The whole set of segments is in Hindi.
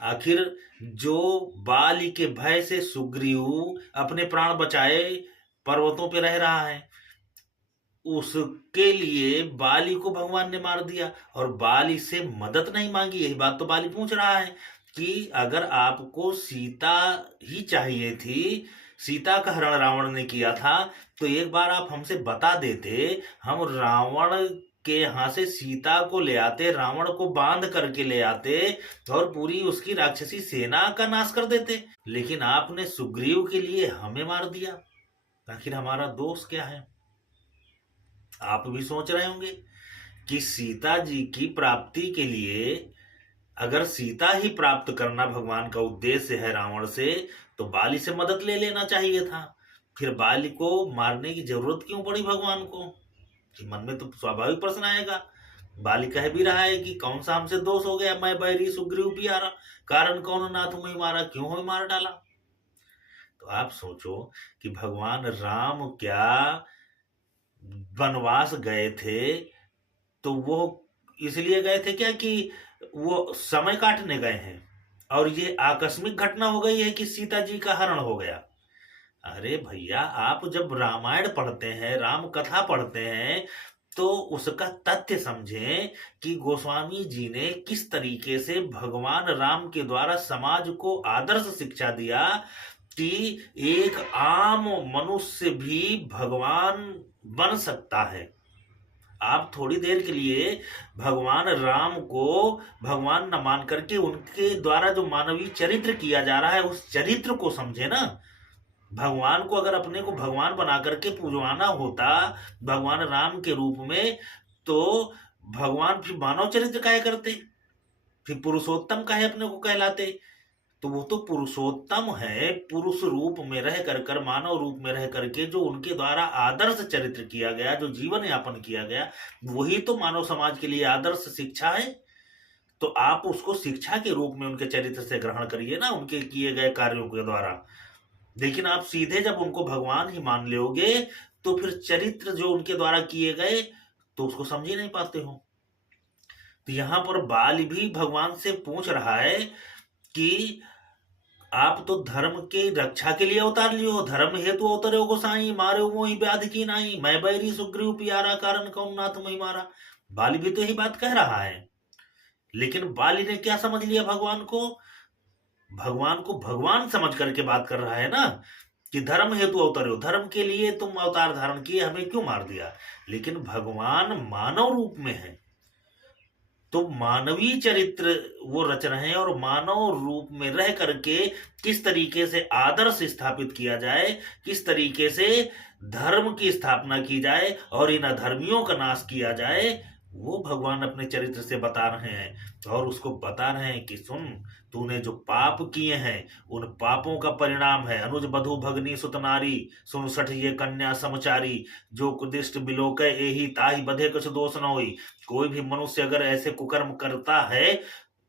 आखिर जो बाली के भय से सुग्रीव अपने प्राण बचाए पर्वतों पे रह रहा है, उसके लिए बाली को भगवान ने मार दिया और बाली से मदद नहीं मांगी। यही बात तो बाली पूछ रहा है कि अगर आपको सीता ही चाहिए थी, सीता का हरण रावण ने किया था, तो एक बार आप हमसे बता देते, हम रावण के यहाँ से सीता को ले आते, रावण को बांध करके ले आते और पूरी उसकी राक्षसी सेना का नाश कर देते। लेकिन आपने सुग्रीव के लिए हमें मार दिया। आखिर हमारा दोष क्या है? आप भी सोच रहे होंगे कि सीता जी की प्राप्ति के लिए, अगर सीता ही प्राप्त करना भगवान का उद्देश्य है रावण से, तो बाली से मदद ले लेना चाहिए था। फिर बाली को मारने की जरूरत क्यों पड़ी भगवान को? कि मन में तो स्वाभाविक प्रश्न आएगा। बाली कह भी रहा है कि कौन सा हमसे दोष हो गया, मैं बैरी सुग्रीव प्यारा, कारण कौन ना तुम्हें मारा, क्यों हमें मार डाला? तो आप सोचो कि भगवान राम क्या वनवास गए थे तो वो इसलिए गए थे क्या कि वो समय काटने गए हैं और ये आकस्मिक घटना हो गई है कि सीता जी का हरण हो गया? अरे भैया, आप जब रामायण पढ़ते हैं, राम कथा पढ़ते हैं, तो उसका तथ्य समझें कि गोस्वामी जी ने किस तरीके से भगवान राम के द्वारा समाज को आदर्श शिक्षा दिया कि एक आम मनुष्य भी भगवान बन सकता है। आप थोड़ी देर के लिए भगवान राम को भगवान न मान करके उनके द्वारा जो मानवीय चरित्र किया जा रहा है उस चरित्र को समझे ना। भगवान को अगर अपने को भगवान बना करके पूजवाना होता भगवान राम के रूप में, तो भगवान फिर मानव चरित्र काहे करते, फिर पुरुषोत्तम काहे अपने को कहलाते? तो वो तो पुरुषोत्तम है, पुरुष रूप में रह कर मानव रूप में रह करके जो उनके द्वारा आदर्श चरित्र किया गया, जो जीवन यापन किया गया, वही तो मानव समाज के लिए आदर्श शिक्षा है। तो आप उसको शिक्षा के रूप में उनके चरित्र से ग्रहण करिए ना, उनके किए गए कार्यों के द्वारा। लेकिन आप सीधे जब उनको भगवान ही मान लोगे तो फिर चरित्र जो उनके द्वारा किए गए तो उसको समझ ही नहीं पाते हो। तो यहां पर बाल भी भगवान से पूछ रहा है कि आप तो धर्म के रक्षा के लिए अवतार लियो, धर्म हेतु अवतरे हो गोसाई, मारे मोहि व्याधि की नाही, मैं बैरी सुग्रीव प्यारा, कारण कौन नाथ मैं मारा। बाली भी तो यही बात कह रहा है। लेकिन बाली ने क्या समझ लिया, भगवान को भगवान समझ करके बात कर रहा है ना कि धर्म हेतु अवतरे हो, धर्म के लिए तुम अवतार धारण किए, हमें क्यों मार दिया? लेकिन भगवान मानव रूप में है, तो मानवीय चरित्र वो रच रहे हैं और मानव रूप में रह करके किस तरीके से आदर्श स्थापित किया जाए, किस तरीके से धर्म की स्थापना की जाए और इन अधर्मियों का नाश किया जाए, वो भगवान अपने चरित्र से बता रहे हैं। और उसको बता रहे हैं कि सुन, तूने जो पाप किए हैं उन पापों का परिणाम है अनुज बधु भगनी सुत नारी, सुन सठ ये कन्या समचारी, जो कुदिष्ट बिलोक एही ताही बधे कुछ दोष न होई। कोई भी मनुष्य अगर ऐसे कुकर्म करता है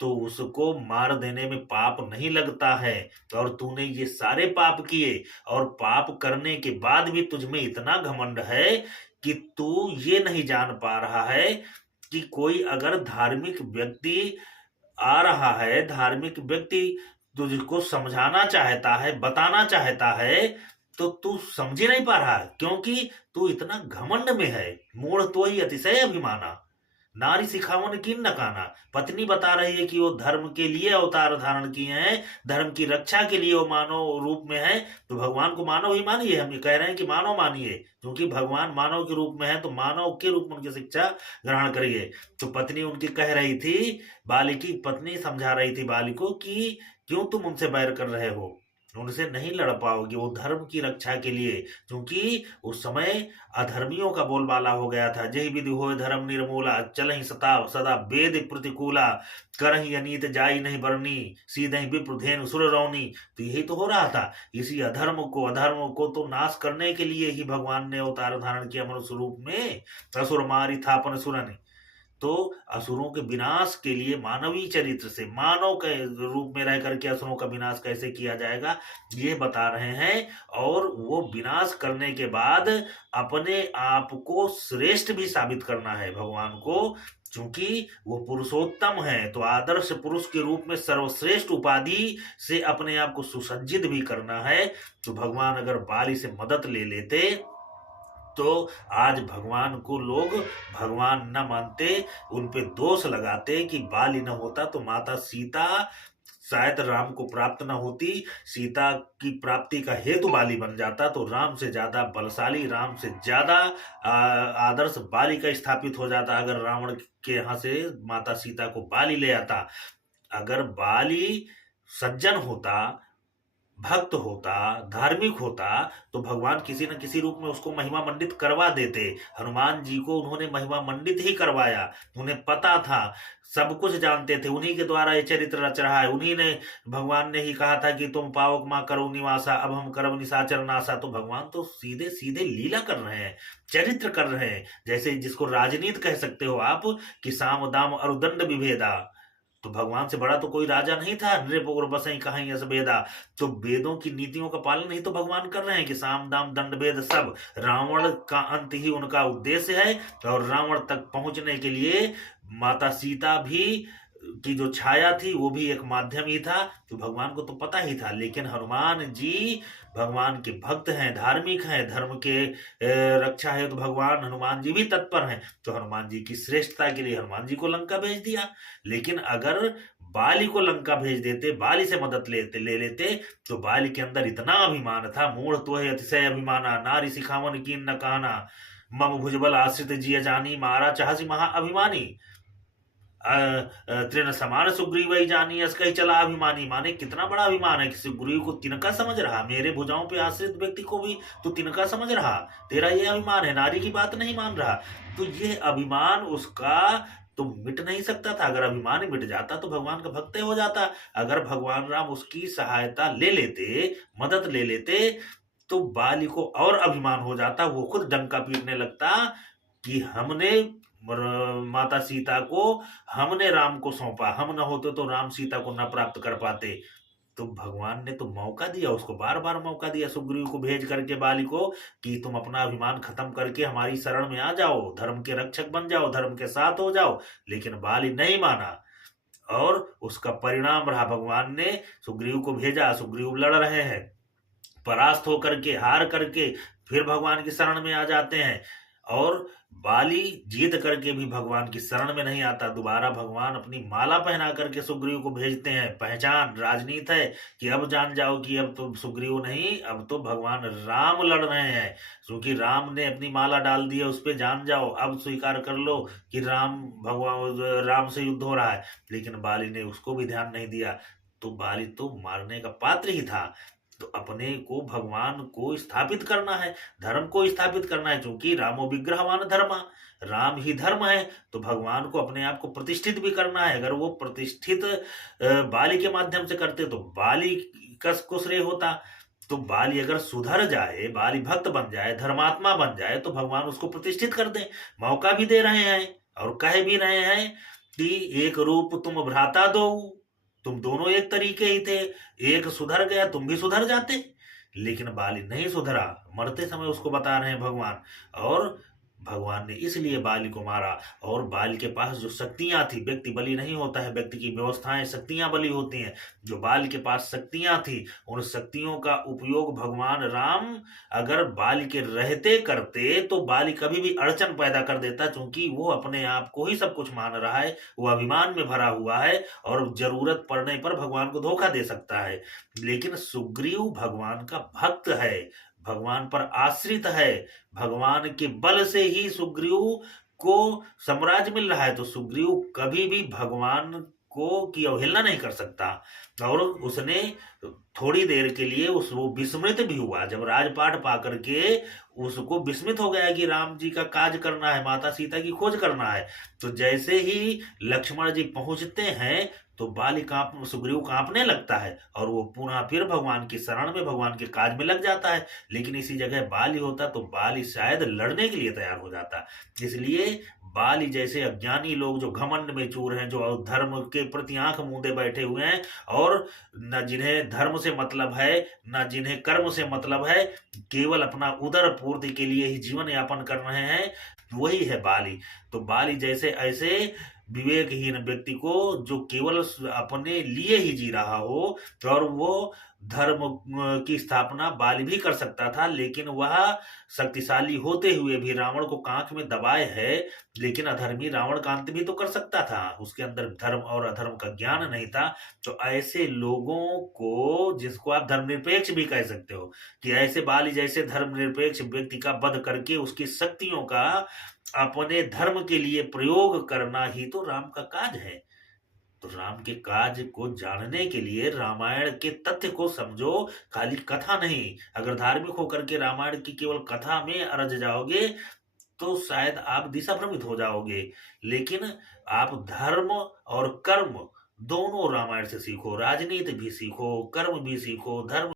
तो उसको मार देने में पाप नहीं लगता है। और तूने ये सारे पाप किए और पाप करने के बाद भी तुझमें इतना घमंड है कि तू ये नहीं जान पा रहा है कि कोई अगर धार्मिक व्यक्ति आ रहा है, धार्मिक व्यक्ति तुझको समझाना चाहता है, बताना चाहता है, तो तू समझ ही नहीं पा रहा है क्योंकि तू इतना घमंड में है। मूढ़ तो ही अतिशय अभिमाना, नारी सिखावन किन न काना। पत्नी बता रही है कि वो धर्म के लिए अवतार धारण किए हैं, धर्म की रक्षा के लिए वो मानव रूप में है, तो भगवान को मानव ही मानिए। हम ये कह रहे हैं कि मानव मानिए, क्योंकि भगवान मानव के रूप में है तो मानव के रूप में उनकी शिक्षा ग्रहण करिए। तो पत्नी उनकी कह रही थी, बाली की पत्नी समझा रही थी बाली को कि क्यों तुम उनसे बैर कर रहे हो, उनसे नहीं लड़ पाओगे, वो धर्म की रक्षा के लिए। क्योंकि उस समय अधर्मियों का बोलबाला हो गया था, जय विधि होय धर्म निर्मूला, चलहि सता सदा वेद प्रतिकूला, करहि अनीत जाई नहीं बरनी, सीधहि विप्र धेनु सुर रौनी। तो यही तो हो रहा था। इसी अधर्म को तो नाश करने के लिए ही भगवान ने अवतार धारण किया मनुष्य रूप में, असुर मारी थापन सुरनि। तो असुरों के विनाश के लिए मानवीय चरित्र से, मानव के रूप में रह करके असुरों का विनाश कैसे किया जाएगा ये बता रहे हैं। और वो विनाश करने के बाद अपने आप को श्रेष्ठ भी साबित करना है भगवान को क्योंकि वो पुरुषोत्तम है, तो आदर्श पुरुष के रूप में सर्वश्रेष्ठ उपाधि से अपने आप को सुसज्जित भी करना है। तो भगवान अगर बाली से मदद ले लेते तो आज भगवान को लोग भगवान न मानते, उन पे दोष लगाते कि बाली न होता तो माता सीता शायद राम को प्राप्त न होती, सीता की प्राप्ति का हेतु बाली बन जाता, तो राम से ज्यादा बलशाली, राम से ज्यादा आदर्श बाली का स्थापित हो जाता अगर रावण के यहाँ से माता सीता को बाली ले आता। अगर बाली सज्जन होता, भक्त होता, धार्मिक होता, तो भगवान किसी न किसी रूप में उसको महिमा मंडित करवा देते। हनुमान जी को उन्होंने महिमा मंडित ही करवाया, उन्हें पता था, सब कुछ जानते थे, उन्हीं के द्वारा ये चरित्र रच रहा है। उन्हीं ने, भगवान ने ही कहा था कि तुम पावक माँ करो निवासा, अब हम करब निशाचर नासा। तो भगवान तो सीधे सीधे लीला कर रहे हैं, चरित्र कर रहे हैं, जैसे जिसको राजनीति कह सकते हो आप कि साम दाम अरुदंड विभेदा। तो भगवान से बड़ा तो कोई राजा नहीं था, नृप और बसई कहां यस बेदा। तो वेदों की नीतियों का पालन ही तो भगवान कर रहे हैं कि साम दाम दंड भेद सब। रावण का अंत ही उनका उद्देश्य है, और रावण तक पहुंचने के लिए माता सीता भी की जो छाया थी वो भी एक माध्यम ही था। तो भगवान को तो पता ही था, लेकिन हनुमान जी भगवान के भक्त हैं, धार्मिक हैं, धर्म के रक्षा है, तो भगवान हनुमान जी भी तत्पर हैं। तो हनुमान जी की श्रेष्ठता के लिए हनुमान जी को लंका भेज दिया। लेकिन अगर बाली को लंका भेज देते, बाली से मदद ले लेते, तो बाली के अंदर इतना अभिमान था, मूढ़ तो है अतिशय अभिमाना, नारी सिखावन कीन न कहना, मम भुजबल आश्रित जिय जानी, मारा चाहसी महा अभिमानी, तृण समान सुग्रीव जानी, अस कही चला अभिमानी। माने कितना बड़ा अभिमान है कि सुग्रीव को तिनका समझ रहा, मेरे भुजाओं पे आश्रित व्यक्ति को भी तो तिनका समझ रहा, तेरा ये अभिमान है, नारी की बात नहीं मान रहा। तो ये अभिमान उसका तो मिट नहीं सकता था। अगर अभिमान मिट जाता तो भगवान का भक्त हो जाता। अगर भगवान राम उसकी सहायता ले लेते, मदद ले लेते, तो बाली को और अभिमान हो जाता, वो खुद डंका पीटने लगता कि हमने माता सीता को, हमने राम को सौंपा, हम न होते तो राम सीता को न प्राप्त कर पाते। तो भगवान ने तो मौका दिया, उसको बार बार मौका दिया सुग्रीव को भेज करके बाली को कि तुम अपना अभिमान खत्म करके हमारी शरण में आ जाओ, धर्म के रक्षक बन जाओ, धर्म के साथ हो जाओ। लेकिन बाली नहीं माना, और उसका परिणाम रहा, भगवान ने सुग्रीव को भेजा, सुग्रीव लड़ रहे हैं, परास्त होकर के, हार करके फिर भगवान की शरण में आ जाते हैं, और बाली जीत करके भी भगवान की शरण में नहीं आता। दोबारा भगवान अपनी माला पहना करके सुग्रीव को भेजते हैं। पहचान, राजनीति है कि अब जान जाओ कि अब तो सुग्रीव नहीं, अब तो भगवान राम लड़ रहे हैं, क्योंकि राम ने अपनी माला डाल दी है उस पर, जान जाओ, अब स्वीकार कर लो कि राम से युद्ध हो रहा है। लेकिन बाली ने उसको भी ध्यान नहीं दिया। तो बाली तो मारने का पात्र ही था। तो अपने को, भगवान को स्थापित करना है, धर्म को स्थापित करना है, क्योंकि रामो विग्रहवान धर्मा, राम ही धर्म है। तो भगवान को अपने आप को प्रतिष्ठित भी करना है। अगर वो प्रतिष्ठित बाली के माध्यम से करते तो बाली को श्रेय होता। तो बाली अगर सुधर जाए, बाली भक्त बन जाए, धर्मात्मा बन जाए, तो भगवान उसको प्रतिष्ठित कर दे। मौका भी दे रहे हैं और कह भी रहे हैं कि एक रूप तुम भ्राता दो, तुम दोनों एक तरीके ही थे, एक सुधर गया तुम भी सुधर जाते। लेकिन बाली नहीं सुधरा, मरते समय उसको बता रहे हैं भगवान, और भगवान ने इसलिए बाली को मारा। और बाली के पास जो शक्तियां थी, व्यक्ति बलि नहीं होता है, व्यक्ति की व्यवस्थाएं, शक्तियां बलि होती हैं। जो बाली के पास शक्तियां थी, उन शक्तियों का उपयोग भगवान राम अगर बाली के रहते करते तो बाली कभी भी अड़चन पैदा कर देता, क्योंकि वो अपने आप को ही सब कुछ मान रहा है, वो अभिमान में भरा हुआ है, और जरूरत पड़ने पर भगवान को धोखा दे सकता है। लेकिन सुग्रीव भगवान का भक्त है, भगवान पर आश्रित है, भगवान के बल से ही सुग्रीव को साम्राज्य मिल रहा है। तो सुग्रीव कभी भी भगवान को की अवहेलना नहीं कर सकता। और उसने थोड़ी देर के लिए वो विस्मृत भी हुआ, जब राजपाट पा करके उसको विस्मित हो गया कि राम जी का काज करना है, माता सीता की खोज करना है। तो जैसे ही लक्ष्मण जी पहुंचते हैं तो बाली सुग्रीव कांपने लगता है, और वो पुनः फिर भगवान की शरण में, भगवान के काज में लग जाता है। लेकिन इसी जगह बाली होता तो बाली शायद लड़ने के लिए तैयार हो जाता। इसलिए बाली जैसे अज्ञानी लोग जो घमंड में चूर हैं, जो धर्म के प्रति आंख मूंदे बैठे हुए हैं, और न जिन्हें धर्म से मतलब है, न जिन्हें कर्म से मतलब है, केवल अपना उदर पूर्ति के लिए ही जीवन यापन कर रहे हैं, वही है बाली। तो बाली जैसे ऐसे विवेकहीन व्यक्ति को, जो केवल अपने लिए ही जी रहा हो, और वो धर्म की स्थापना बाली भी कर सकता था, लेकिन वह शक्तिशाली होते हुए भी रावण को कांख में दबाए है। लेकिन अधर्मी रावण का अंत भी तो कर सकता था, उसके अंदर धर्म और अधर्म का ज्ञान नहीं था। तो ऐसे लोगों को, जिसको आप धर्मनिरपेक्ष भी कह सकते हो, कि ऐसे बाली जैसे धर्मनिरपेक्ष व्यक्ति का वध करके उसकी शक्तियों का अपने धर्म के लिए प्रयोग करना ही तो राम का काज है। तो राम के काज को जानने के लिए रामायण के तथ्य को समझो, खाली कथा नहीं। अगर धार्मिक होकर के रामायण की केवल कथा में अरझ जाओगे तो शायद आप दिशा भ्रमित हो जाओगे। लेकिन आप धर्म और कर्म दोनों रामायण से सीखो, राजनीति भी सीखो, कर्म भी सीखो, धर्म